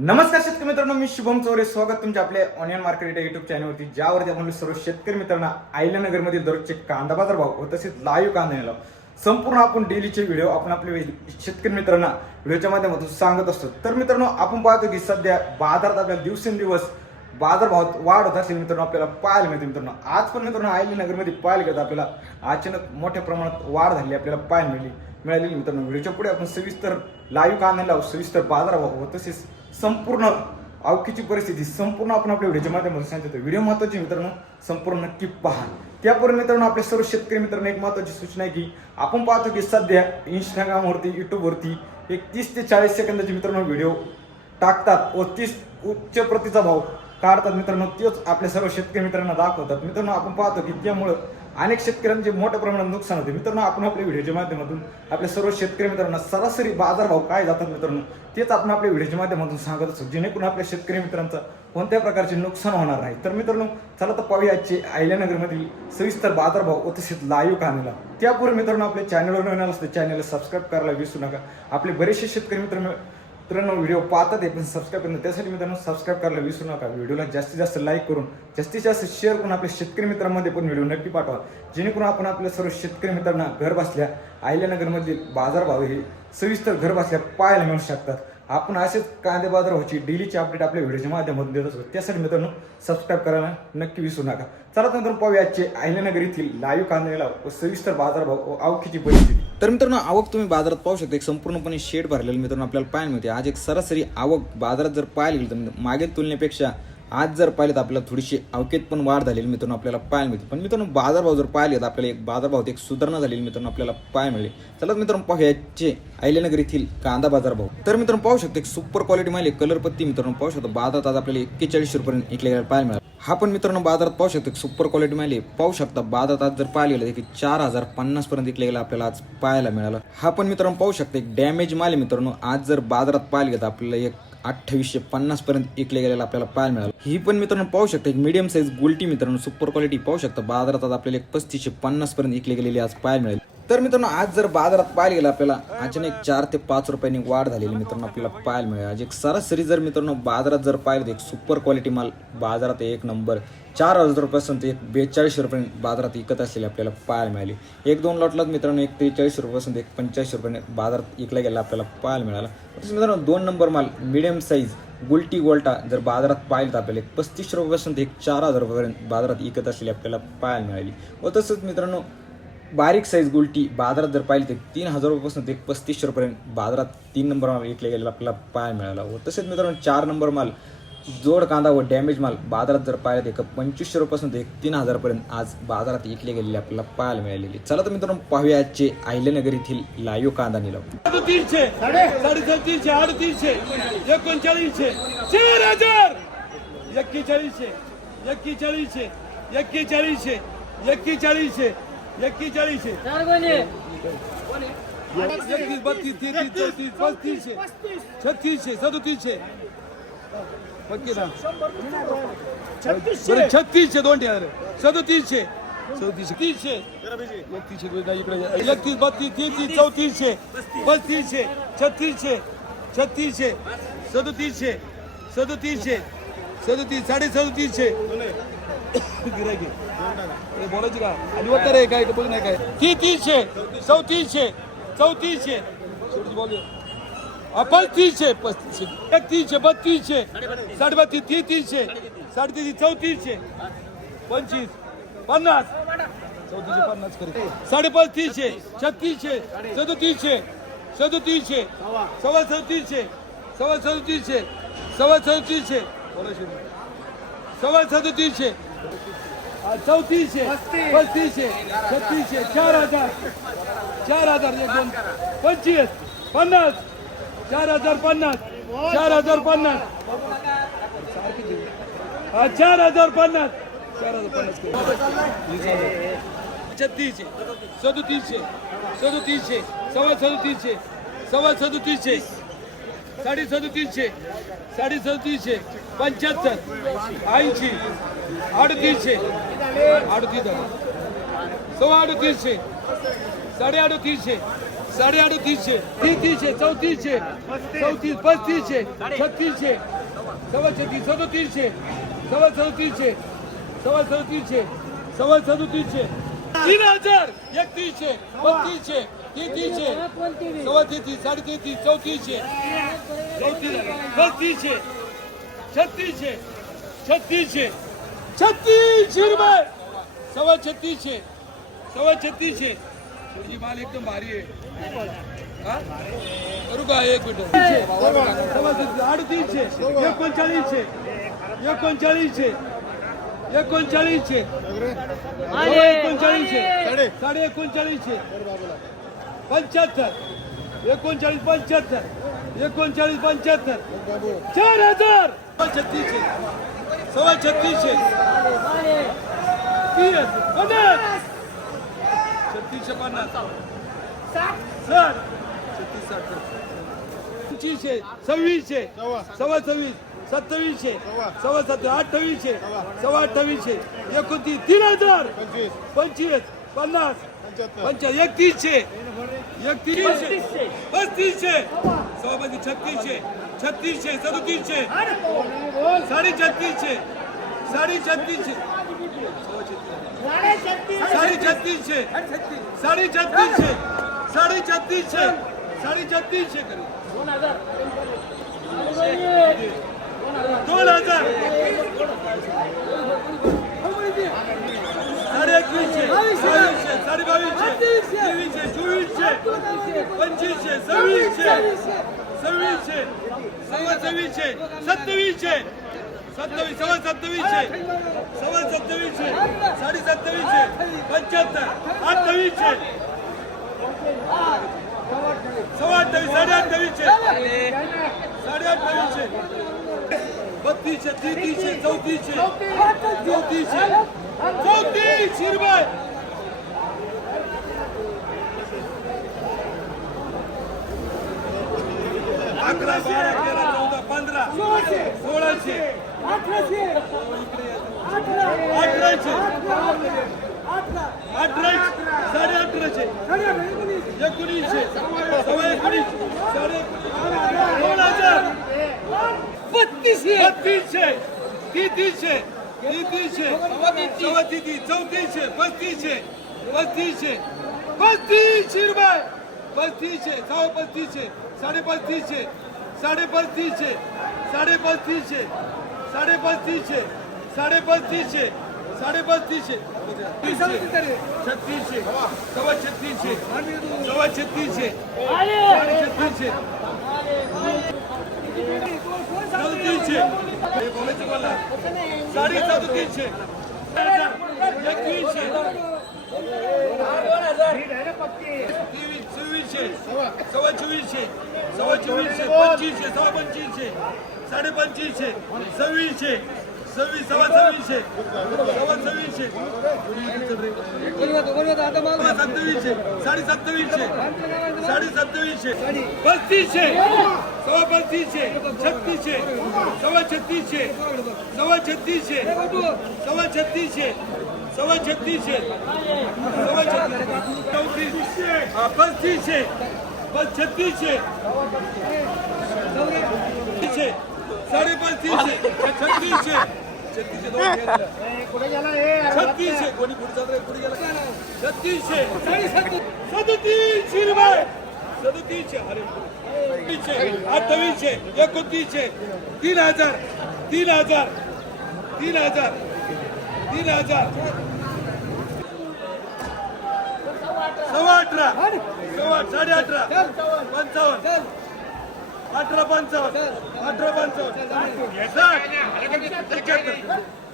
नमस्कार शेतकरी मित्रांनो, मी शुभम चौरे. स्वागत तुमच्या आपल्या ऑनियन मार्केट युट्यूब चॅनलवरती, ज्यावरती आपण सर्व शेतकरी मित्रांना आयल्यानगरमधील दररोजचे कांदा बाजार भाव व तसेच लाईव्ह कांदा नेला संपूर्ण आपण डेलीचे व्हिडिओ आपण आपले शेतकरी मित्रांना व्हिडिओच्या माध्यमातून सांगत असतो. तर मित्रांनो, आपण पाहतो की सध्या बाजारात आपल्याला दिवसेंदिवस बाजारभावात वाढ होत असेल मित्रांनो, आपल्याला पाहायला मिळते. मित्रांनो, आज पण मित्रांनो आयल्यानगरमध्ये पाहायला गेलं आपल्याला अचानक मोठ्या प्रमाणात वाढ झाली आपल्याला पाहायला मिळाली. मित्रांनो, व्हिडिओच्या पुढे आपण सविस्तर लाईव्ह कांदा सविस्तर बाजारभाव व तसेच संपूर्ण आवकीची परिस्थिती संपूर्ण आपण आपल्या व्हिडिओच्या माध्यमातून सांगतो. व्हिडिओ महत्त्वाची मित्रांनो, संपूर्ण नक्की पहा. त्यापूर्वी मित्रांनो, आपल्या सर्व शेतकरी मित्रांनो एक महत्त्वाची सूचना आहे की आपण पाहतो की सध्या इंस्टाग्रामवरती युट्यूबवरती एक 30 ते 40 सेकंदाचे मित्रांनो व्हिडिओ टाकतात व 30 उच्च प्रतीचा भाव काढतात. मित्रांनो, तेच आपल्या सर्व शेतकरी मित्रांना दाखवतात. मित्रांनो, आपण पाहतो की त्यामुळं अनेक शेतकऱ्यांचे मोठ्या प्रमाणात नुकसान होते. मित्रांनो, आपण आपल्या व्हिडिओच्या माध्यमातून आपल्या सर्व शेतकरी मित्रांना सरासरी बाजारभाव काय जातात मित्रांनो, तेच आपण आपल्या व्हिडिओच्या माध्यमातून सांगत असतो, जेणेकरून आपल्या शेतकरी मित्रांचं कोणत्या प्रकारचे नुकसान होणार नाही. तर मित्रांनो, चला तर पाहूया आजचे आयल्यानगरमधील सविस्तर बाजारभाव व तसेच लाईव्ह कांदा. त्यापूर्वी मित्रांनो, आपल्या चॅनलवर नवीन आलं असतं चॅनलला सबस्क्राईब करायला विसरू नका. आपले बरेचसे शेतकरी मित्रांनो व्हिडिओ पाहतात आहे पण सबस्क्राईब करतात, त्यासाठी मित्रांनो सबस्क्राईब करायला विसरू नका. व्हिडिओला जास्तीत जास्त लाईक करून जास्तीत जास्त शेअर करून आपल्या शेतकरी मित्रांमध्ये पण व्हिडिओ नक्की पाठवा, जेणेकरून आपण आपल्या सर्व शेतकरी मित्रांना घर बसल्या आयल्यानगरमधील बाजारभाव हे सविस्तर घर बसल्या पाहायला मिळू शकतात. आपण असेच कांदे बाजारभावाची डेलीची अपडेट आपल्या व्हिडिओच्या माध्यमातून देत असतो, त्यासाठी मित्रांनो सबस्क्राईब करायला नक्की विसरू नका. चला तर मित्रांनो, पाहूया आजचे आयल्यानगर येथील लाईव्ह कांद्याला व सविस्तर बाजारभाव व आवकीची परिस्थिती. तर मित्रांनो, आवक तुम्ही बाजारात पाहू शकता, एक संपूर्णपणे शेड भरलेलं मित्रांनो आपल्याला पाहायला मिळते. आज एक सरासरी आवक बाजारात जर पाहायला गेली तर मागील तुलनेपेक्षा आज जर पाहिलं तर आपल्याला थोडीशी अवकेत पण वाढ झालेली मित्रांनो आपल्याला पाहायला मिळते. पण मित्रांनो, बाजारभाव जर पाहिले तर आपल्याला एक बाजारभावात एक सुधारणा झालेली मित्रांनो आपल्याला पाहायला मिळेल. चला मित्रांनो, पाहूया याचे आयल्यानगर येथील कांदा बाजारभाव. तर मित्रांनो, पाहू शकता एक सुपर क्वालिटी माल कलर पत्ती मित्रांनो पाहू शकतो बाजारात आज आपल्याला 41 रुपये विकलेला पाहायला मिळाला. हा पण मित्रांनो बाजारात पाहू शकतो सुपर क्वालिटी माल पाहू शकता बाजारात आज जर पाहिलेलं की 4050 पर्यंत विकलेला आपल्याला आज पाहायला मिळाला. हा पण मित्रांनो पाहू शकता एक डॅमेज माल मित्रांनो आज जर बाजारात पाहिले तर आपल्याला एक 2850 पर्यंत विकले गेलेला आपल्याला पाहायला मिळाला. ही पण मित्रांनो पाहू शकता एक मीडियम साईज गुलटी मित्रांनो सुपर क्वालिटी पाहू शकता बाजारात आज आपल्याला 3550 पर्यंत विकले गेलेली आज पाहायला मिळेल. तर मित्रांनो, आज जर बाजारात पाहायला गेलं आपल्याला अचानक 4 ते 5 रुपयांनी वाढ झालेली मित्रांनो आपल्याला पाहायला मिळेल. आज एक सरासरी जर मित्रांनो बाजारात जर पाहिलं तर एक सुपर क्वालिटी माल बाजारात एक नंबर 4000 रुपयापासून ते 42 रुपये बाजारात विकत असलेले आपल्याला पाहायला मिळाले. एक दोन लॉटलाच मित्रांनो 43 रुपयापासून 45 रुपये बाजारात विकला गेला आपल्याला पाहायला मिळाला. तसंच मित्रांनो 2 नंबर माल मिडियम साईज गुलटी गोल्टा जर बाजारात पाहिलं तर आपल्याला 35 रुपयापासून ते 4000 रुपयापर्यंत बाजारात विकत असलेली आपल्याला पाहायला मिळाली. व तसंच मित्रांनो बारीक साईज गुलटी बाजारात जर पाहिली तर 3000 रुपयापासून ते 35 रुपयापर्यंत बाजारात 3 नंबर माल विकले गेलेला आपल्याला पाहायला मिळाला. व तसेच मित्रांनो 4 नंबर माल जोड कांदा व डॅमेज माल बाजारात जर पाहिलं तर 2500 रुपयापासून ते 3000 पर्यंत आज बाजारात विकले गेलेले आपल्याला पाहायला मिळालेले. चला तर मित्रांनो, पाहूया आजचे आयल्यानगर येथील लाईव्ह कांदा निलाव. 300 350 3800 3900 4000 41 41 41 41 41 चार गोणे 31 32 33 34 35 36 37 पक्के ना 36 दोन ठेवा 37 37 300 31 32 33 34 35 36 36 37 37 37 बोलायची का आणि वतर आहे काय बघ नाही काय 300 34 34 बोल 35 35 31 32 32 33 33 34 25 50 34 50 करे 35 36 37 37 सव्वा 37 सव्वा 37 सव्वा 37 सव्वा 37 34 35 36 4000 4000 25 50 4050 4050 4050 36 37 37 सव्वा 37 सव्वा 37 37 37 75 80 38 38 सव्वा 38 38 38 3800 3300 3400 34 3500 3600 सव्वा 36 3700 सव्वा 3700 सव्वा 3700 सव्वा 3700 3000 3100 3200 3300 सव्वा 33 33 3400 3500 3600 3600 3600 रुपये सव्वा 3600 सव्वा 3600 ही माल एकदम भारी आहे हा करू का एक मिनिट सव्वा 3800 3900 3900 3900 साडे 3900 75 39 75 39 75 4000 3600 सव्वा 3600 3650 सव्वीसशे सव्वा 26 2700 सव्वा 2800 सव्वा 2800 29 3000 25 50 3100 3100 3500 सव्वा 3600 3600 3700 3600 3600 3600 3600 करू 2000 साडे 2100 साडे 2200 2300 2400 2500 2600 सव्वा 2600 2700 27 सव्वा 2700 सव्वा 2700 साडे 2700 75 2800 सव्वा 28 साडे 2800 साडे 2800 3200 3300 3400 3400 रुपये 11 12 13 14 15 1600 1800 साडे 1800 1900 सव्वा 19 साडे 2000 3200 3300 सव्वा 33 3400 3500 3500 रुपये 3500 सव्वा 3500 साडे 3500 साडे 3500 साडे 3500 साडे 3500 साडे 3500 साडे 3500 3600 सव्वा 3600 सव्वा 3600 साडे 3700 साडे 3700 2100 2400 सव्वा 2400 सव्वा 2400 2500 सव्वा 2500 साडे 2500 2600 26 सव्वा 2600 सव्वा 2600 2700 साडे 2700 साडे 2700 3500 सव्वा 3500 3600 सव्वा 3600 सव्वा 3600 सव्वा 3600 सव्वा 3600 सव्वा 3600 3500 3600 साडे 3500 3600 3600 कोणी पुढचा पुढे गेला 3600 3700 रुपये 3700 अरे 2800 2900 3000 3000 3000 3000 सव्वा 18 सव्वा 18.5 55 18 55 18 55 60 71